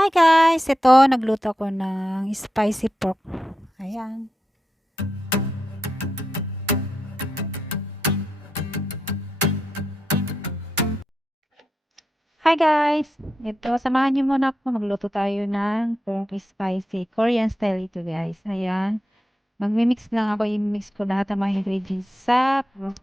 Hi guys! Ito, nagluto ko ng spicy pork. Ayan. Hi guys! Ito, samahan niyo muna ako. Magluto tayo ng pork spicy. Korean style ito guys. Ayan. Magmimix lang ako. I-mix ko lahat ng mga ingredients sa pork.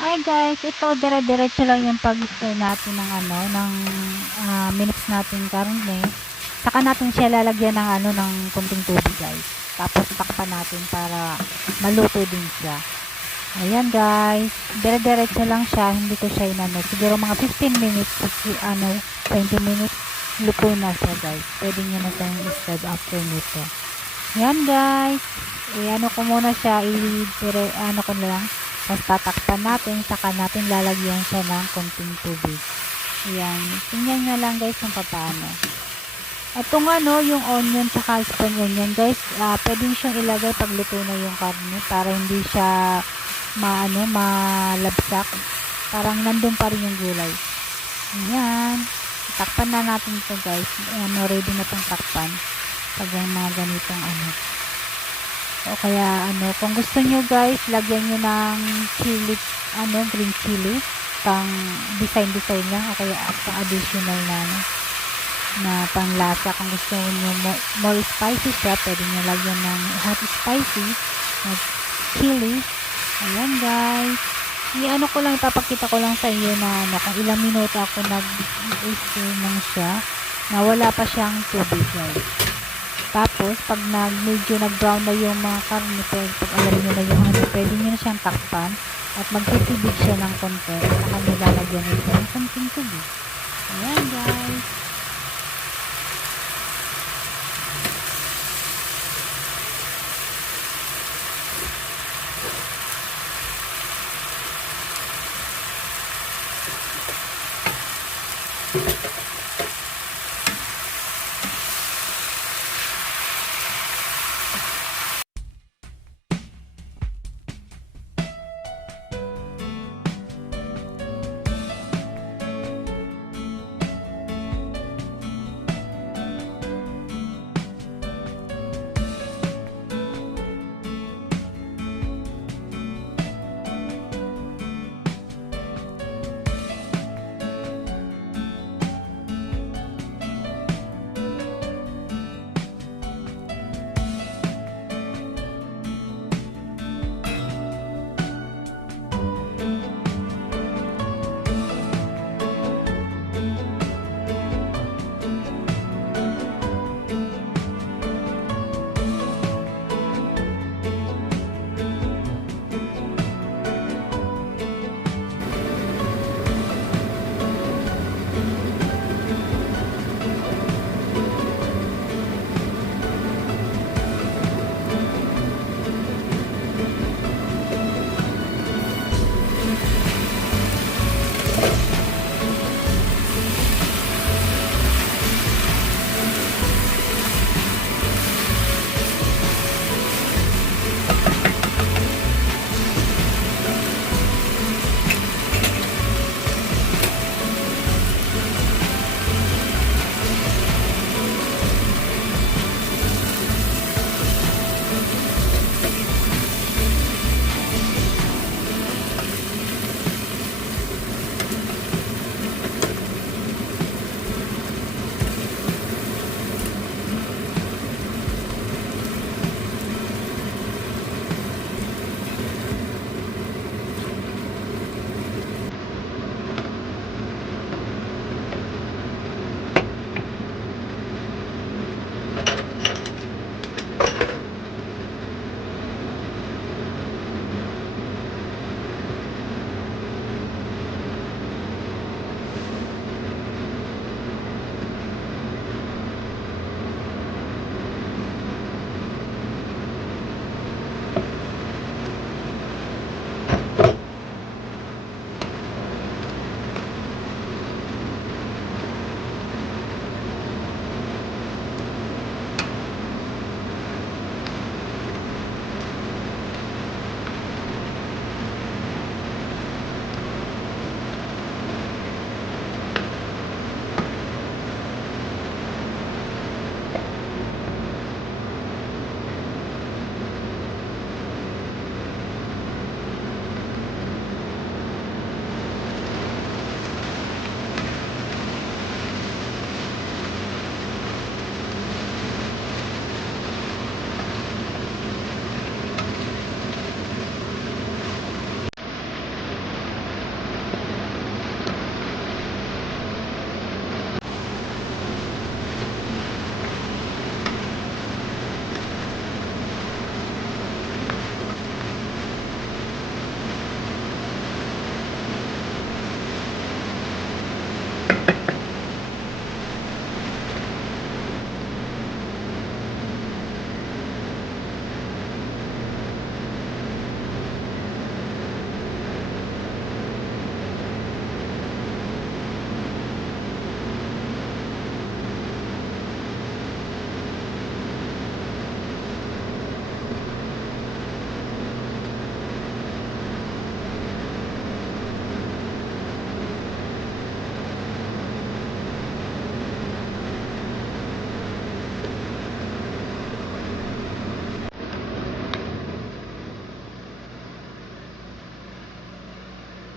Hi guys, ito dire-diretso lang yung pag-fry natin ng minix natin karne. Saka natin siya lalagyan ng ng konting tubig guys. Tapos takpan natin para maluto din siya. Ayan guys, dire-diretso lang siya, hindi ko siya inano. Siguro mga 15 minutes, 20 minutes, luto na siya guys. Pwede nyo na siyang i-serve after nito. Ayan guys, ano ko muna siya, ano ko lang, Tapos tatakpan natin, saka natin lalagyan siya ng konting tubig. Ayan, tingnan nyo lang guys kung paano. Itong yung onion tsaka spring onion guys, pwede siyang ilagay pag luto na yung karne para hindi siya malabsak. Parang nandun pa rin yung gulay. Ayan, takpan na natin ito guys. Ready na itong takpan pag yung mga ganitong o kaya kung gusto nyo guys, lagyan nyo ng chili, green chili pang design lang, o kaya pang additional na panlasa. Kung gusto nyo more spicy siya, pwede nyo lagyan ng hot spicy na chili. Ayan guys, ipapakita ko lang sa iyo na kung ilang minuto ako nag-stir lang siya na wala pa siyang tubig guys. Tapos pag medyo nag-brown na yung mga karne, pag alam nyo na yung pwede nyo na siyang takpan at magtitibig siya ng konti at saka nyo lalagyan nito ng konting tubig. Ayan guys.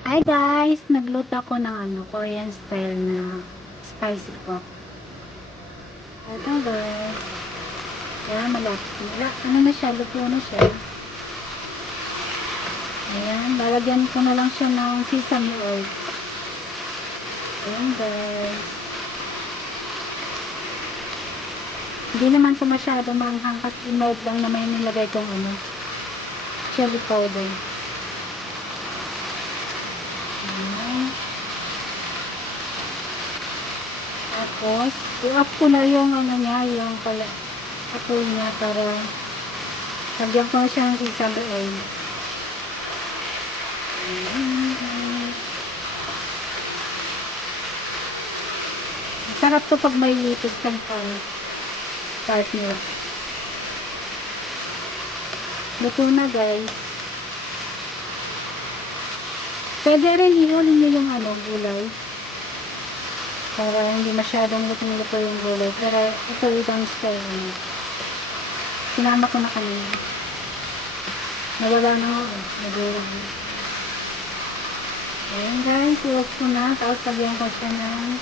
Hi guys! Nagluto ako ng Korean style na spicy pork. Ito guys. Kaya ano na siya, luto na siya. Ayan, lalagyan ko na lang siya ng sesame oil. Ayan guys. Hindi naman ko masyado manghang kasi inood lang na may nilagay kong chili powder. Ayan. Tapos, i-off ko na yung niya, yung apoy niya para lagyan ko na siya ng sesame oil. Sarap to pag may litos ng partner. Luto na guys. Pwede rin ihulin nyo yung gulay. Para hindi masyadong luto yung gulay. Pero ito ibang style. Sinama ko na kanina. Nawala na ako. Nagulog. Ayan guys, iwas ko na. Tapos lagyan ko siya ng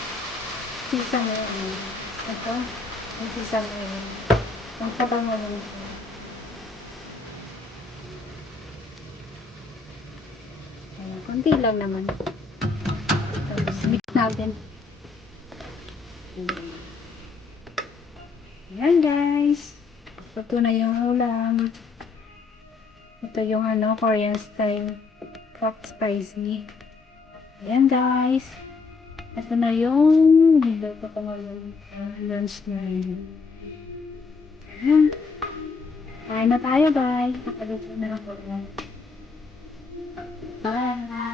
sesame oil. Ito, yung sesame oil. Ang kabango yun siya. Ayan, konti lang naman. Tapos mix natin. Ayan guys. Ito na yung ulam. Ito yung Korean style pork spicy. Ayan guys. Ito na yung niluto ko ngayon. Lunch na yun. Ayan. Kain na tayo guys. Nakaluto na ako. Bye.